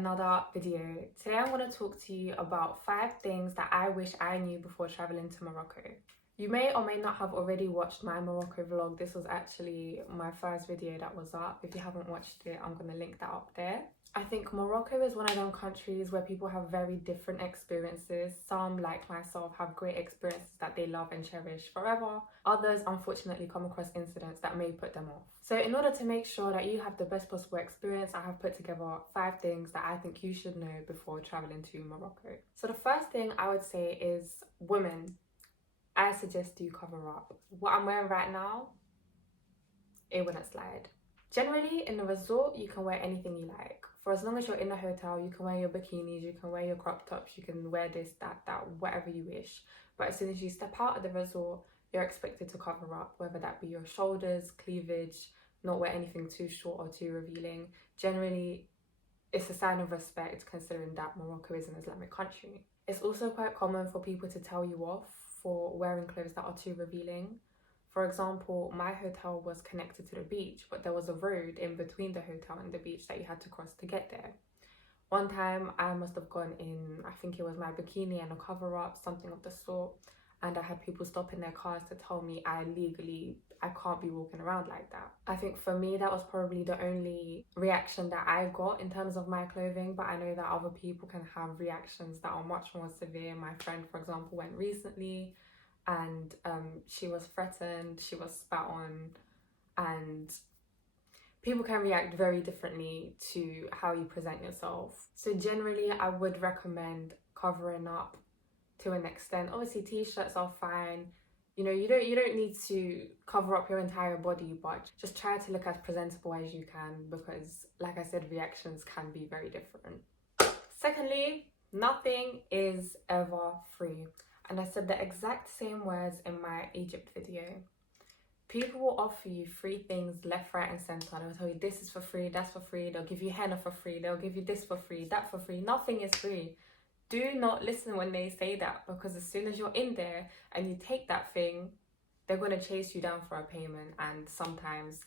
another video. Today I'm going to talk to you about 5 things that I wish I knew before traveling to Morocco. You may or may not have already watched my Morocco vlog. This was actually my first video that was up. If you haven't watched it, I'm going to link that up there. I think Morocco is one of them countries where people have very different experiences. Some, like myself, have great experiences that they love and cherish forever. Others, unfortunately, come across incidents that may put them off. So in order to make sure that you have the best possible experience, I have put together 5 things that I think you should know before traveling to Morocco. So the first thing I would say is women. I suggest you cover up. What I'm wearing right now, it wouldn't slide. Generally, in the resort, you can wear anything you like. For as long as you're in the hotel, you can wear your bikinis, you can wear your crop tops, you can wear this, that, whatever you wish. But as soon as you step out of the resort, you're expected to cover up, whether that be your shoulders, cleavage, not wear anything too short or too revealing. Generally, it's a sign of respect considering that Morocco is an Islamic country. It's also quite common for people to tell you off for wearing clothes that are too revealing. For example, my hotel was connected to the beach, but there was a road in between the hotel and the beach that you had to cross to get there. One time I must have gone in, I think it was my bikini and a cover up, something of the sort, and I had people stop in their cars to tell me I can't be walking around like that. I think for me that was probably the only reaction that I got in terms of my clothing, but I know that other people can have reactions that are much more severe. My friend, for example, went recently and she was threatened, she was spat on, and people can react very differently to how you present yourself. So generally I would recommend covering up to an extent. Obviously t-shirts are fine, you know, you don't need to cover up your entire body, but just try to look as presentable as you can, because like I said, reactions can be very different. Secondly, nothing is ever free. And I said the exact same words in my Egypt video. People will offer you free things left, right and centre. They'll tell you this is for free, that's for free. They'll give you henna for free. They'll give you this for free, that for free. Nothing is free. Do not listen when they say that, because as soon as you're in there and you take that thing, they're going to chase you down for a payment. And sometimes,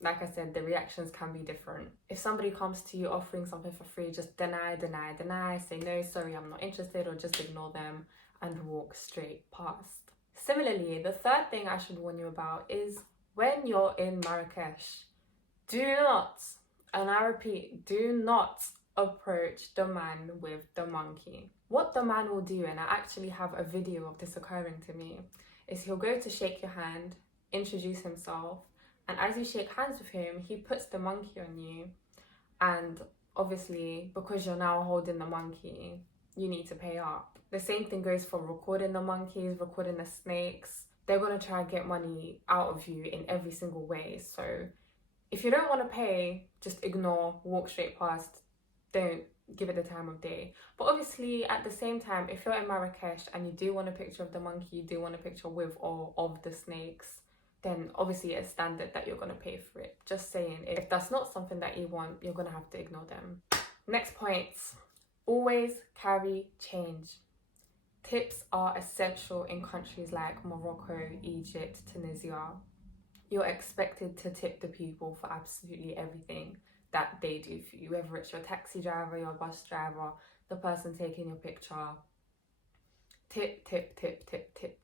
like I said, the reactions can be different. If somebody comes to you offering something for free, just deny, say no, sorry, I'm not interested, or just ignore them and walk straight past. Similarly, the third thing I should warn you about is when you're in Marrakech, do not, and I repeat, do not approach the man with the monkey. What the man will do, and I actually have a video of this occurring to me, is he'll go to shake your hand, introduce himself, and as you shake hands with him, he puts the monkey on you. And obviously, because you're now holding the monkey, you need to pay up. The same thing goes for recording the monkeys, recording the snakes. They're going to try and get money out of you in every single way. So if you don't want to pay, just ignore, walk straight past, don't give it the time of day. But obviously at the same time, if you're in Marrakech and you do want a picture of the monkey, you do want a picture with or of the snakes, then obviously it's standard that you're going to pay for it. Just saying, if that's not something that you want, you're going to have to ignore them. Next point, always carry change. Tips are essential in countries like Morocco, Egypt, Tunisia. You're expected to tip the people for absolutely everything that they do for you, whether it's your taxi driver, your bus driver, the person taking your picture. Tip.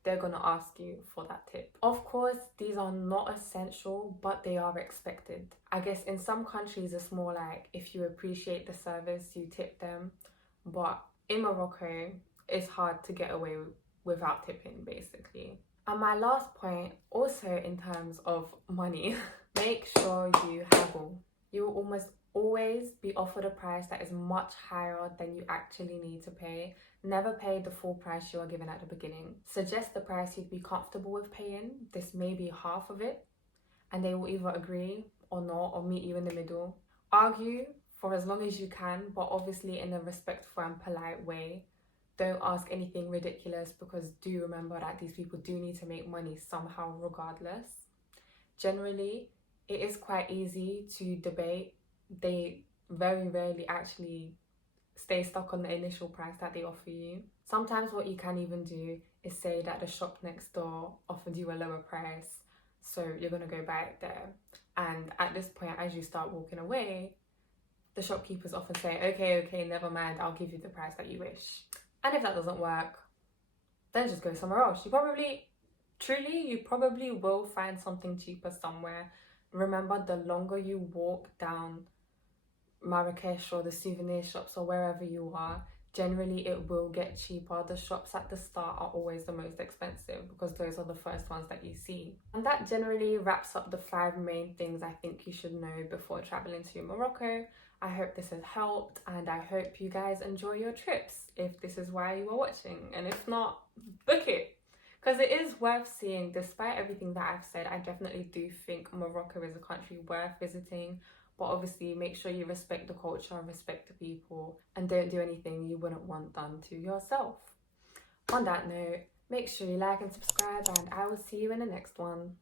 They're gonna ask you for that tip. Of course, these are not essential, but they are expected. I guess in some countries it's more like if you appreciate the service, you tip them. But in Morocco, it's hard to get away without tipping, basically. And my last point, also in terms of money, make sure you haggle. You will almost always be offered a price that is much higher than you actually need to pay. Never pay the full price you are given at the beginning. Suggest the price you'd be comfortable with paying. This may be half of it, and they will either agree or not, or meet you in the middle. Argue for as long as you can, but obviously in a respectful and polite way. Don't ask anything ridiculous, because do remember that these people do need to make money somehow regardless. Generally, it is quite easy to debate. They very rarely actually stay stuck on the initial price that they offer you. Sometimes what you can even do is say that the shop next door offered you a lower price, so you're going to go buy it there. And at this point, as you start walking away, the shopkeepers often say, okay, never mind, I'll give you the price that you wish. And if that doesn't work, then just go somewhere else. You probably will find something cheaper somewhere. Remember, the longer you walk down Marrakech or the souvenir shops or wherever you are, generally it will get cheaper. The shops at the start are always the most expensive because those are the first ones that you see. And that generally wraps up the 5 main things I think you should know before traveling to Morocco. I hope this has helped, and I hope you guys enjoy your trips if this is why you are watching, and if not, book it, because it is worth seeing. Despite everything that I've said, I definitely do think Morocco is a country worth visiting, but obviously make sure you respect the culture, respect the people, and don't do anything you wouldn't want done to yourself. On that note, make sure you like and subscribe, and I will see you in the next one.